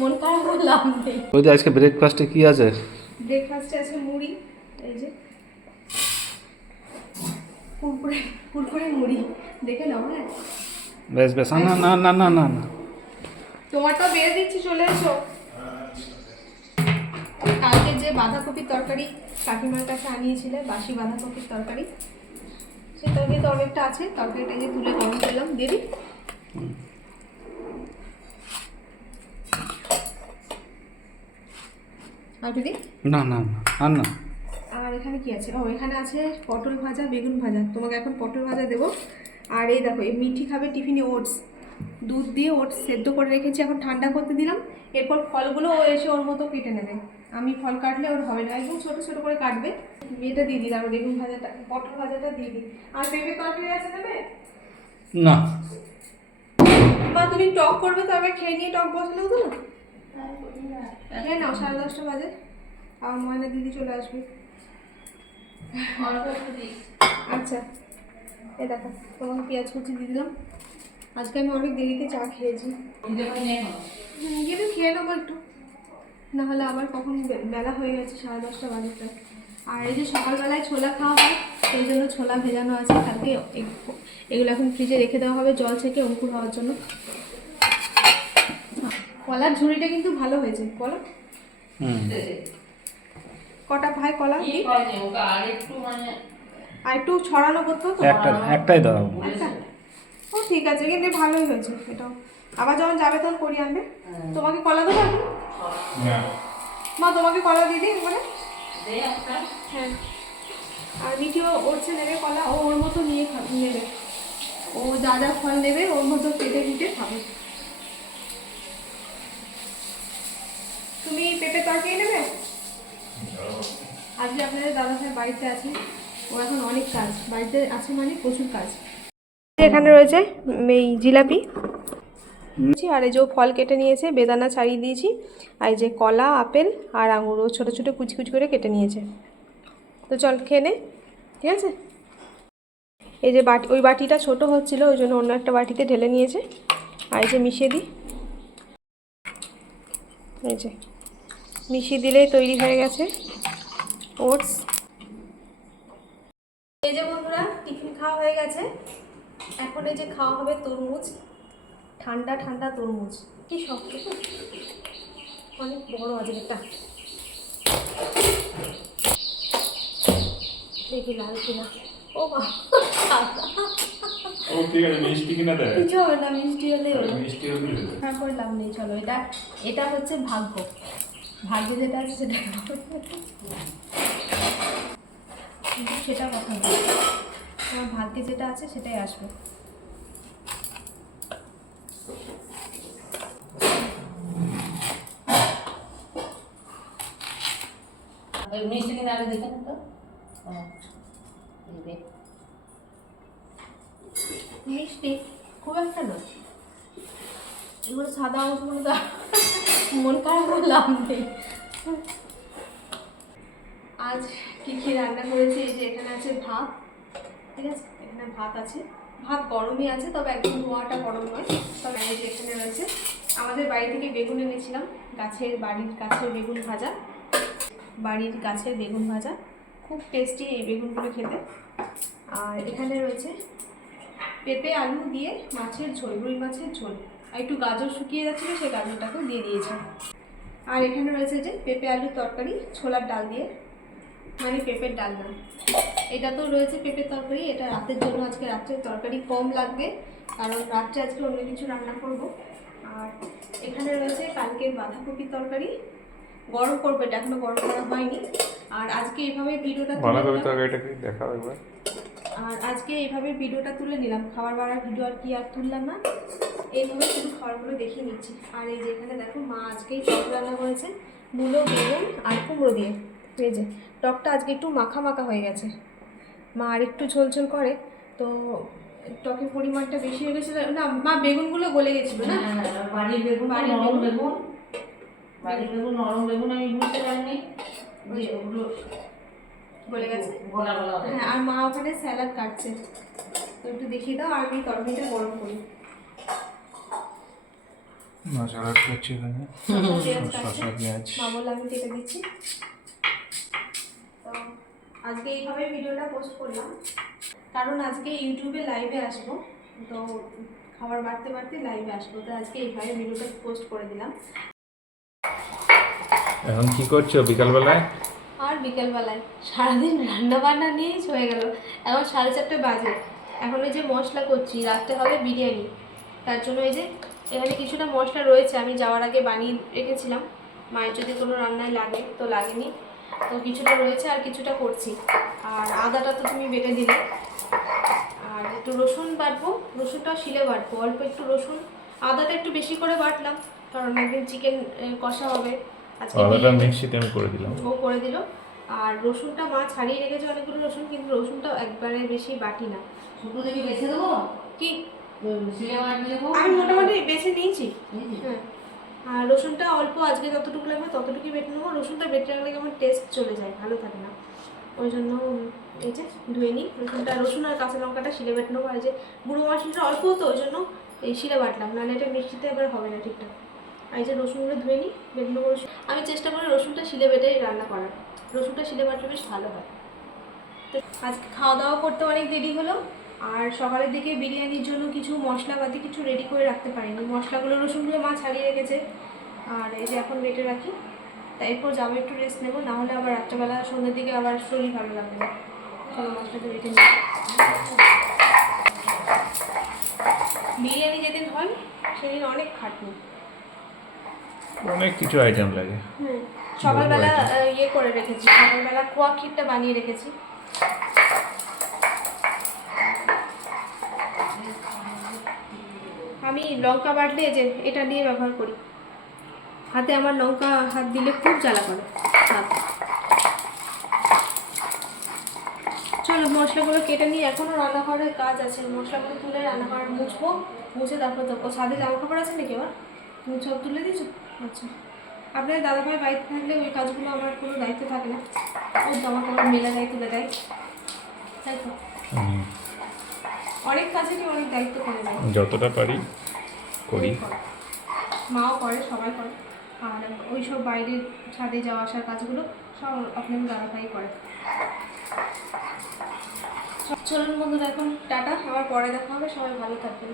মন খারাপ করলাম নেই। বৌদি আজকে ব্রেকফাস্টে কি আছে? ব্রেকফাস্টে আছে মুড়ি এই যে কুরকুরে কুরকুরে মুড়ি। দেখে নাও হ্যাঁ? বেশ বেশ না না না না না না। তোমারটাও বেড়ে দিচ্ছি চলে এসো। কালকে যে বাঁধাকপির তরকারি কাকিমার কাছে আনিয়েছিলে বাসি বাঁধাকপির তরকারি সেই তরকারি তো অনেকটা আছে তরকারিটা যে তুলে গরম করলাম। দেবি? আর দিদি না না না আর না। আর এখানে কি আছে? ও এখানে আছে পটল ভাজা বেগুন ভাজা। তোমাকে এখন পটল ভাজা দেবো। আর এই দেখো এই মিঠি খাবে টিফিনে ওটস। দুধ দিয়ে ওটস সেদ্ধ করে রেখেছি এখন ঠান্ডা করতে দিলাম। এরপর ফলগুলো ও এসে ওর মতো কেটে নেবে। আমি ফল কাটলে ওর হবে না। একদম ছোটো ছোটো করে কাটবে। এটা দিয়ে আর বেগুন ভাজাটা পটল ভাজাটা দিয়ে দিই। আর পেঁপে তরকারি আছে নেবে না। মা তুমি টক করবে তবে খেয়ে নিয়ে টক বসলে হতো না? খেয়ে নাও সাড়ে দশটা বাজে। আর ময়না দিদি চলে আসবে। আচ্ছা এই দেখো তোমাকে পেঁয়াজ কুচি দিয়ে দিলাম। আজকে আমি অনেক দেরিতে চা খেয়েছি। গিয়ে খেয়ে নেব একটু। না হলে আবার কখন বেলা হয়ে গেছে সাড়ে দশটা বাজে প্রায়। আর এই যে সকালবেলায় ছোলা খাওয়া হয় সেই জন্য ছোলা ভেজানো আছে। কালকে এগুলো এখন ফ্রিজে রেখে দেওয়া হবে জল থেকে অঙ্কুর হওয়ার জন্য। কলার ঝুড়িটা কিন্তু ভালো হয়েছে। বলো হুম। কটা ভাই কলা? মানে আর একটু ছড়ানো করতে হতো একটা একটাই দাও। ও ঠিক আছে কিন্তু ভালোই হয়েছে এটাও। আবার যখন যাবে তখন করি আনবে। তোমাকে কলা দেবো মা তোমাকে কলা দিয়ে দিই মানে হ্যাঁ। আর মিঠিও ওরছে নেবে কলা ও ওর মতো নিয়ে খা- নেবে। ও যা যা ফল নেবে ওর মতো কেটে কুটে খাবে। তুমি পেঁপে তরকারি নেবে আজকে আপনাদের দাদা ভাই বাড়িতে আছে। ও এখন অনেক কাজ, বাড়িতে আছে মানে প্রচুর কাজ। এখানে রয়েছে এই জিলাপি। আর এই যে ফল কেটে নিয়েছে, বেদানা ছাড়িয়ে দিয়েছি। আর এই যে কলা, আপেল আর আঙুর, ও ছোটো ছোটো কুচি কুচি করে কেটে নিয়েছে। তো চল খেয়ে নে, ঠিক আছে? এই যে বাটি, ওই বাটিটা ছোট হচ্ছিল, ওই জন্য অন্য একটা বাটিতে ঢেলে নিয়েছে। আর এই যে মিশিয়ে দিই। এই যে। মিশিয়ে দিলেই তৈরি হয়ে গেছে। ওটস। এই যে বন্ধুরা টিফিন খাওয়া হয়ে গেছে। এখন এই যে খাওয়া হবে তরমুজ ঠান্ডা ঠান্ডা তরমুজ। কি শক্ত। অনেক বড় আছে এটা দেখি লাল কিনা। ও মিষ্টি কিনা দেয় কিছু হবে না মিষ্টি হলে হলো মিষ্টি হলে খারাপ করে লাভ নেই চলো এটা এটা হচ্ছে ভাগ্য। ভাগ্যে যেটা আছে সেটা কিন্তু সেটা কথা আমার ভাগ্যে যেটা আছে সেটাই আসবে। মিষ্টি কিনে আগে দেখে তো। দেখ। মিষ্টি। খুব একটা নয়। এগুলো সাদা তো মন খারাপ লাভ নেই। আজ কি কি রান্না করেছি? এই যে এখানে আছে ভাত, ঠিক আছে? এখানে ভাত আছে। ভাত গরমই আছে, তবে একদম ধোয়াটা গরম নয়। তবে এই যে এখানে রয়েছে। আমাদের বাড়ি থেকে বেগুন এনেছিলাম। গাছের বাড়ির গাছের বেগুন ভাজা। বাড়ির গাছের বেগুন ভাজা। খুব টেস্টি এই বেগুনগুলো খেতে। আর এখানে রয়েছে পেঁপে আলু দিয়ে মাছের ঝোল, রুই মাছের ঝোল। আর একটু গাজর শুকিয়ে যাচ্ছিল সেই গাজরটাকেও দিয়ে দিয়েছে। আর এখানে রয়েছে যে পেঁপে আলুর তরকারি ছোলার ডাল দিয়ে। মানে পেঁপের ডালনা এটা তো রয়েছে পেঁপের তরকারি এটা রাতের জন্য আজকে রাত্রে তরকারি কম লাগবে কারণ রাত্রে আজকে অন্য কিছু রান্না করব। আর এখানে রয়েছে কালকের বাঁধাকপির তরকারি। গরম করব এটা এখনও গরম করা হয়নি। আর আজকে এইভাবে ভিডিওটা বাঁধাকপি। দেখাও একবার। আর আজকে এইভাবে ভিডিওটা তুলে নিলাম। খাবার বাড়ার ভিডিও আর কি আর তুললাম না। এইভাবে শুধু খাবারগুলো দেখিয়ে নিচ্ছি। আর এই যে এখানে দেখো মা আজকেই টক রান্না করেছে মূলো বেগুন আর কুমড়ো দিয়ে। এই যে টকটা আজকে একটু মাখা মাখা হয়ে গেছে। মা আর একটু ঝোল ঝোল করে তো টকের পরিমাণটা বেশি হয়ে গেছে না মা বেগুনগুলো গলে গেছিল না? না, বাড়ির বেগুন বাড়ির বেগুন। বেগুন। বাড়ির বেগুন নরম বেগুন আমি বুঝতে পারিনি ওগুলো গলে গেছে। গলা গলা হ্যাঁ আর মা ওখানে স্যালাড কাটছে। তো একটু দেখিয়ে দাও আর আমি তরকারিটা গরম করি। মশলা করছি এখানে। শসা পেঁয়াজ। আমি কেটে দিচ্ছি। তো আজকে এইভাবে ভিডিওটা পোস্ট করলাম। কারণ আজকে ইউটিউবে লাইভে আসব। তো খাবার বাড়তে বাড়তে লাইভে আসব। তো আজকে এইভাবে ভিডিওটা পোস্ট করে দিলাম। এখন কি করছ বিকালবেলায়? আর বিকেলবেলায় সারাদিন রান্না বান্না নিয়েই হয়ে গেল। এখন সাড়ে চারটে বাজে। এখন ওই যে মশলা করছি রাত্রে হবে বিরিয়ানি। তার জন্য এই যে এখানে কিছুটা মশলা রয়েছে আমি যাওয়ার আগে বানিয়ে রেখেছিলাম। মায়ের যদি কোনো রান্নায় লাগে তো লাগেনি। তো কিছুটা রয়েছে আর কিছুটা করছি। আর আদাটা তো তুমি বেটে দিলে। আর একটু রসুন বাটবো রসুনটা শিলে বাটবো অল্প একটু রসুন। আদাটা একটু বেশি করে বাটলাম কারণ একদিন চিকেন কষা হবে। আজকে মিক্সিতে আমি করে দিলাম। ও করে দিল। আর রসুনটা মা ছাড়িয়ে রেখেছে অনেকগুলো রসুন কিন্তু রসুনটা একবারে বেশি বাটি না। বেছে দেবো? কি? আমি মোটামুটি বেছে নিয়েছি? হ্যাঁ। আর রসুনটা অল্প আজকে যতটুকু লাগবে ততটুকুই বেটে নেব। রসুনটা বেটে রাখলে কেমন টেস্ট চলে যায় ভালো থাকে না। ওই জন্য এই যে ধুয়ে নিই। রসুনটা রসুন আর কাঁচা লঙ্কাটা শিলে বেটে নেব। আর যে গুঁড়ো মশলাটা অল্প তো ওই জন্য এই শিলে বাটলাম। নাহলে এটা মিষ্টিতে এবার হবে না ঠিকঠাক। আর এই যে রসুনগুলো ধুয়ে নিই বেটে নেব রসুন। আমি চেষ্টা করি রসুনটা শিলে বেটে রান্না করার। রসুনটা শিলে বাটলে বেশ ভালো হয়। তো আজকে খাওয়া দাওয়া করতে অনেক দেরি হলো। আর সকালের দিকে বিরিয়ানির জন্য কিছু মশলাপাতি কিছু রেডি করে রাখতে পারিনি। মশলাগুলো রসুনগুলো মা ছাড়িয়ে রেখেছে। আর এই যে এখন বেটে রাখি। তারপর যাব একটু রেস্ট নেব না হলে আবার রাত্রেবেলা সন্ধ্যের দিকে আবার শরীর ভালো লাগবে না। চলো মশলাটা বেটে নিই। বিরিয়ানি যেদিন হয় সেদিন অনেক খাটনি। অনেক কিছু আইটেম লাগে। সকালবেলা ইয়ে করে রেখেছি। সকালবেলা খোয়া ক্ষীরটা বানিয়ে রেখেছি। আমি লঙ্কা বাটলে যে এটা নিয়ে ব্যবহার করি। হাতে আমার লঙ্কা হাত দিলে খুব জ্বালা করে। হাত। চলো মশলাগুলো কেটে নিয়ে এখনও রান্নাঘরের কাজ আছে। মশলাগুলো তুলে রান্নাঘর মুছবো, মুছে তারপর তো সাদে জামা কাপড় আছে নাকি আবার তুমি সব তুলে দিয়েছ? আচ্ছা। আপনার দাদা দাদাভাই বাড়িতে থাকলে ওই কাজগুলো আমার কোনো দায়িত্ব থাকে না। ও জামা কাপড় মেলা দায়িত্ব দেয়। তাই তো? অনেক কাজেরই অনেক দায়িত্ব করে যায়। যতটা পারি করি। মাও করে সবাই করে। আর ওই সব বাইরের ছাদে যাওয়া আসার কাজগুলো সব আপনার দাদাভাই করে। চলুন বন্ধুরা এখন টাটা। আবার পরে দেখা হবে। সবাই ভালো থাকবেন।